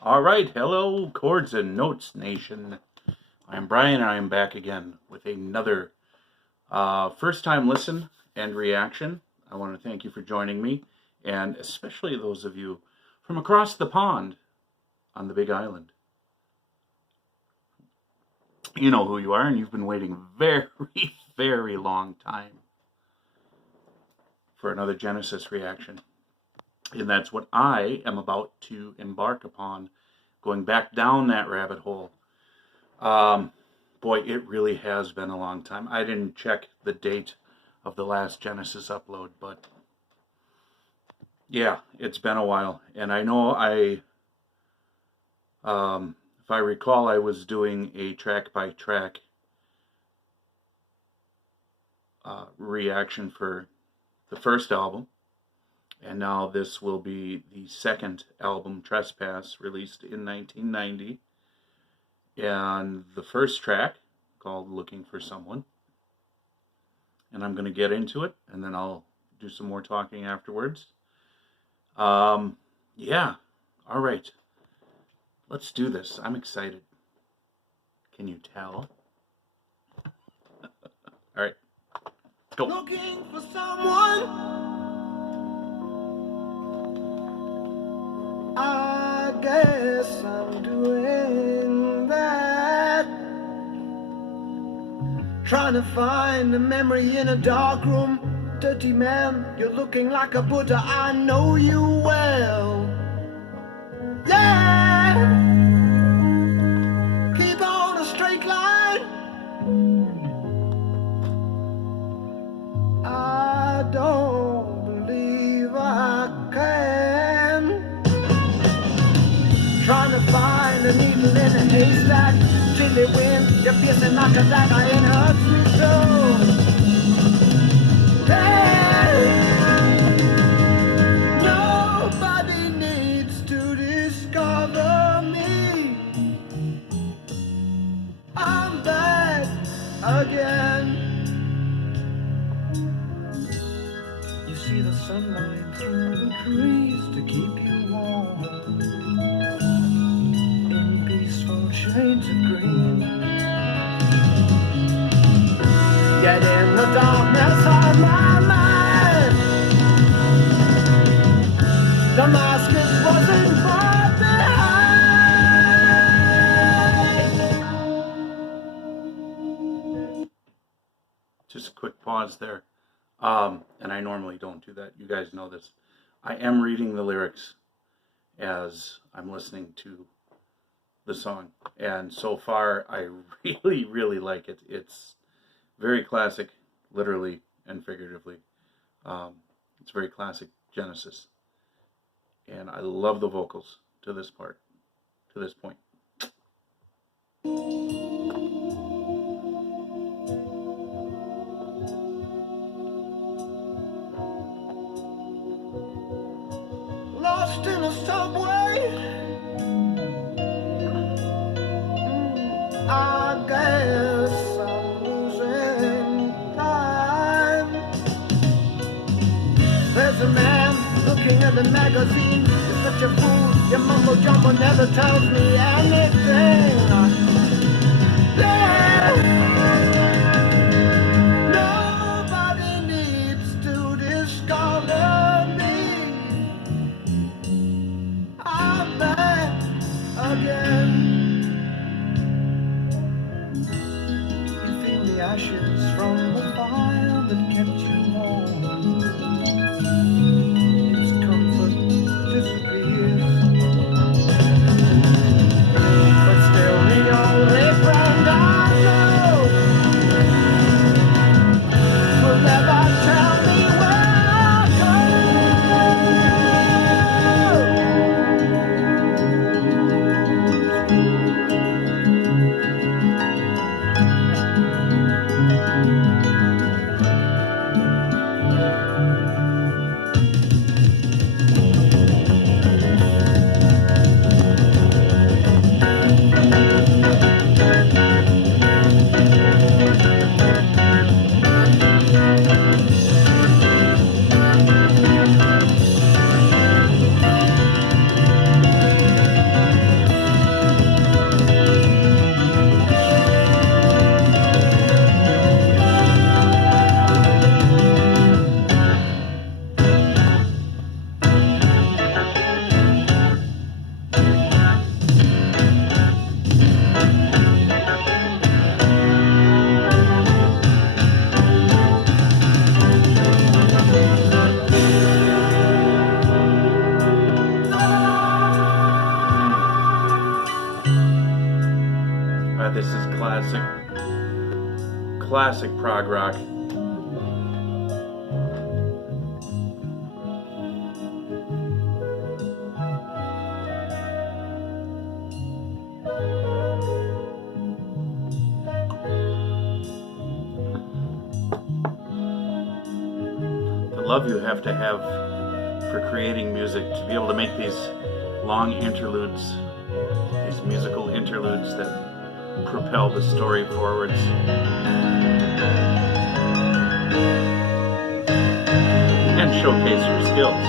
All right, hello, Chords and Notes Nation. I'm Brian, and I'm back again with another first time listen and reaction. I want to thank you for joining me, and especially those of you from across the pond on the Big Island. You know who you are, and you've been waiting a very, very long time for another Genesis reaction. And that's what I am about to embark upon, going back down that rabbit hole. Boy, it really has been a long time. I didn't check the date of the last Genesis upload, but yeah, it's been a while. And I know if I recall, I was doing a track by track reaction for the first album. And now this will be the second album, Trespass, released in 1990. And the first track, called Looking for Someone. And I'm going to get into it, and then I'll do some more talking afterwards. Yeah, all right. Let's do this. I'm excited. Can you tell? All right, go. Looking for someone, I guess I'm doing that. Trying to find a memory in a dark room. Dirty man, you're looking like a Buddha, I know you well. Yeah, keep on a straight line. I don't believe I can. Trying to find a needle in a haystack. Chilly wind, you're piercing like a dagger, it hurts me so. Hey, nobody needs to discover me. I'm back again. You see the sunlight through the trees to keep you warm in peaceful shades of green. Yet in the darkness of my mind, Damascus wasn't far behind. Just a quick pause there. And I normally don't do that. You guys know this. I am reading the lyrics as I'm listening to the song. And so far, I really, really like it. It's very classic, literally and figuratively. It's very classic Genesis. And I love the vocals to this part, to this point. Lost in a subway, I guess I'm losing time. There's a man looking at the magazine. You're such a fool, your mumbo jumbo never tells me anything. Yeah. Nobody needs to discover me. I'm back again. You feel the ashes from the fire that kept you warm. Its comfort disappears, but still the only friend I know will never tell me where I go. This is classic prog rock. The love you have to have for creating music, to be able to make these long interludes, these musical interludes that propel the story forwards. And showcase your skills.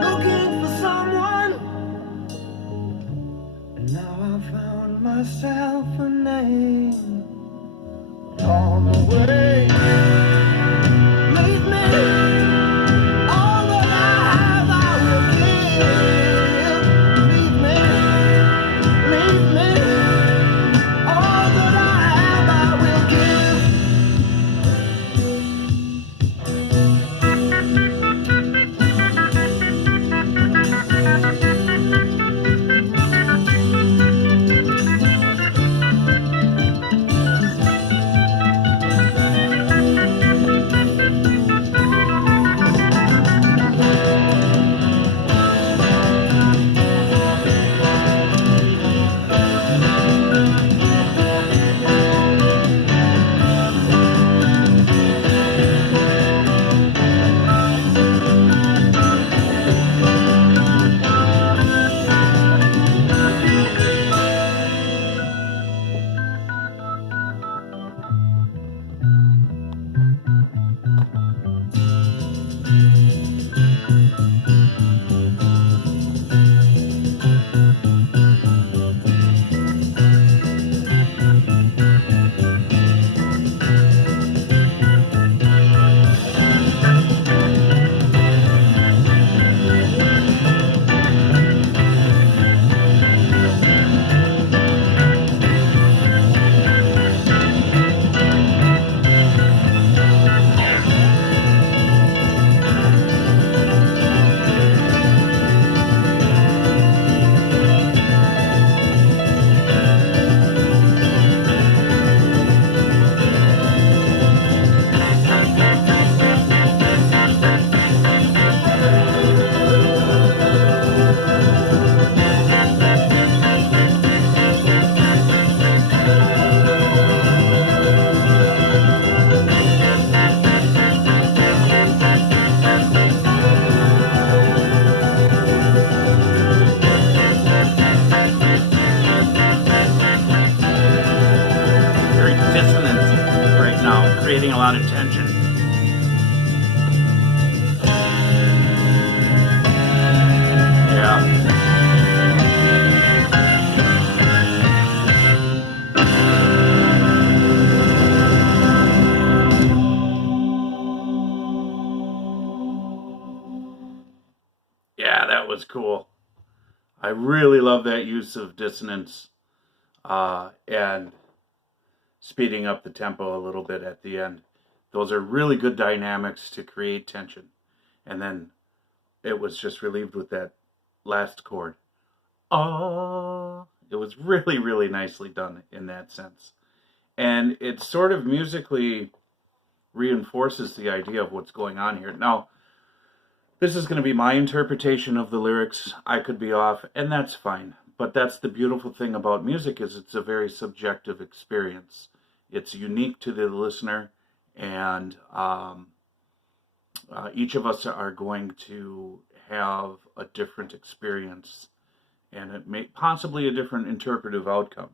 Looking for someone, and now I found myself a name. On the way, leave me. All that I have, I will give. Leave me. All that I have, I will give. Creating a lot of tension. Yeah. Yeah, that was cool. I really love that use of dissonance and speeding up the tempo a little bit at the end. Those are really good dynamics to create tension. And then it was just relieved with that last chord. It was really, really nicely done in that sense. And it sort of musically reinforces the idea of what's going on here. Now, this is going to be my interpretation of the lyrics. I could be off, and that's fine. But that's the beautiful thing about music, is it's a very subjective experience. It's unique to the listener, and each of us are going to have a different experience, and it may possibly a different interpretive outcome.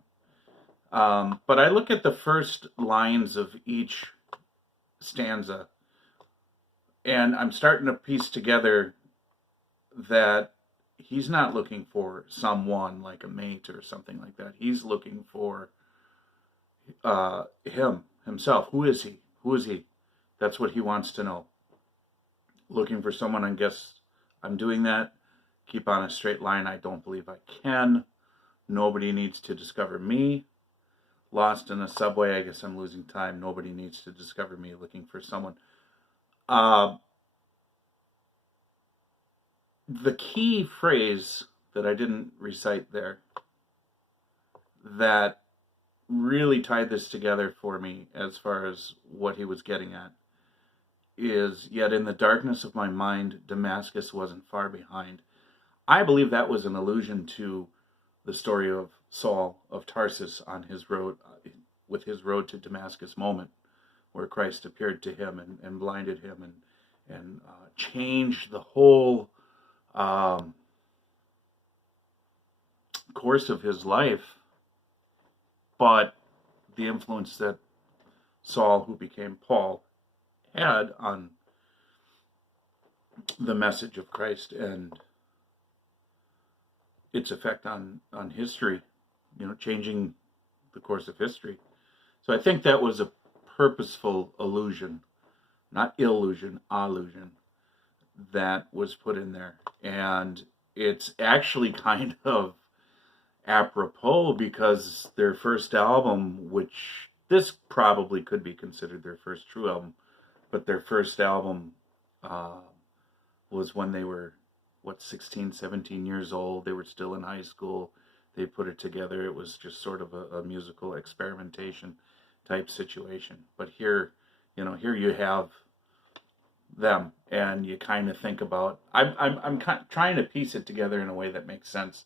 But I look at the first lines of each stanza, and I'm starting to piece together that he's not looking for someone like a mate or something like that. He's looking for himself. Who is he? Who is he? That's what he wants to know. Looking for someone, I guess I'm doing that. Keep on a straight line. I don't believe I can. Nobody needs to discover me. Lost in a subway. I guess I'm losing time. Nobody needs to discover me. Looking for someone. The key phrase that I didn't recite there, that really tied this together for me as far as what he was getting at is, yet in the darkness of my mind, Damascus wasn't far behind. I believe that was an allusion to the story of Saul of Tarsus on his road, with his road to Damascus moment, where Christ appeared to him and blinded him and changed the whole course of his life. But the influence that Saul, who became Paul, had on the message of Christ and its effect on history, changing the course of history. So I think that was a purposeful allusion, not illusion, allusion, that was put in there. And it's actually kind of apropos because their first album, which this probably could be considered their first true album, but their first album was when they were, 16, 17 years old. They were still in high school. They put it together. It was just sort of a musical experimentation type situation. But here you have them, and you kind of think about, I'm trying to piece it together in a way that makes sense.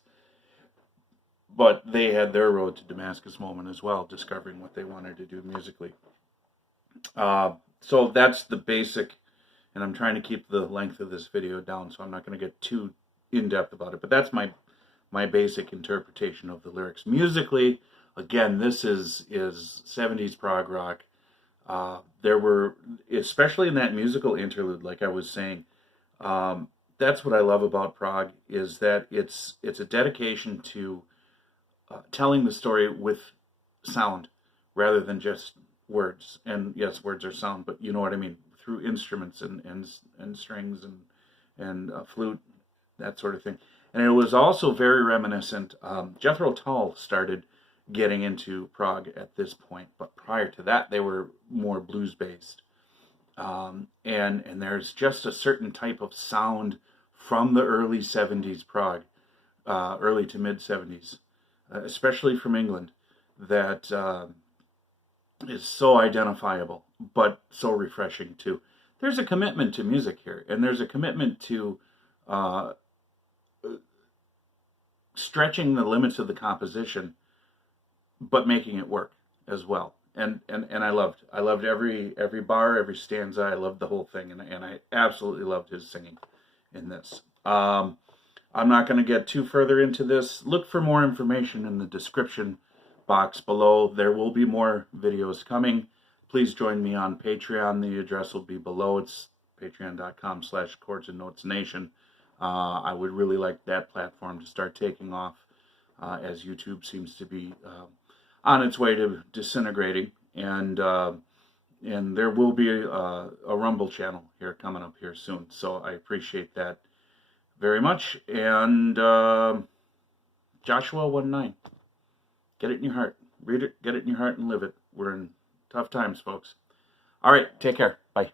But they had their road to Damascus moment as well, discovering what they wanted to do musically. So that's the basic, and I'm trying to keep the length of this video down, so I'm not going to get too in-depth about it. But that's my basic interpretation of the lyrics. Musically, again, this is 70s prog rock. There were, especially in that musical interlude, like I was saying, that's what I love about prog, is that it's a dedication to telling the story with sound rather than just words. And yes, words are sound, but you know what I mean, through instruments and strings and flute, that sort of thing. And it was also very reminiscent. Jethro Tull started getting into prog at this point, but prior to that, they were more blues based. And there's just a certain type of sound from the early 70s prog, early to mid 70s, especially from England, that is so identifiable, but so refreshing too. There's a commitment to music here, and there's a commitment to stretching the limits of the composition, but making it work as well. And I loved every bar, every stanza. I loved the whole thing, and I absolutely loved his singing in this. I'm not going to get too further into this. Look for more information in the description box below. There will be more videos coming. Please join me on Patreon. The address will be below. It's patreon.com/chordsandnotesnation. I would really like that platform to start taking off, as YouTube seems to be on its way to disintegrating. And there will be a Rumble channel here coming up here soon. So I appreciate that very much. And Joshua 1:9. Get it in your heart. Read it, get it in your heart, and live it. We're in tough times, folks. All right, take care. Bye.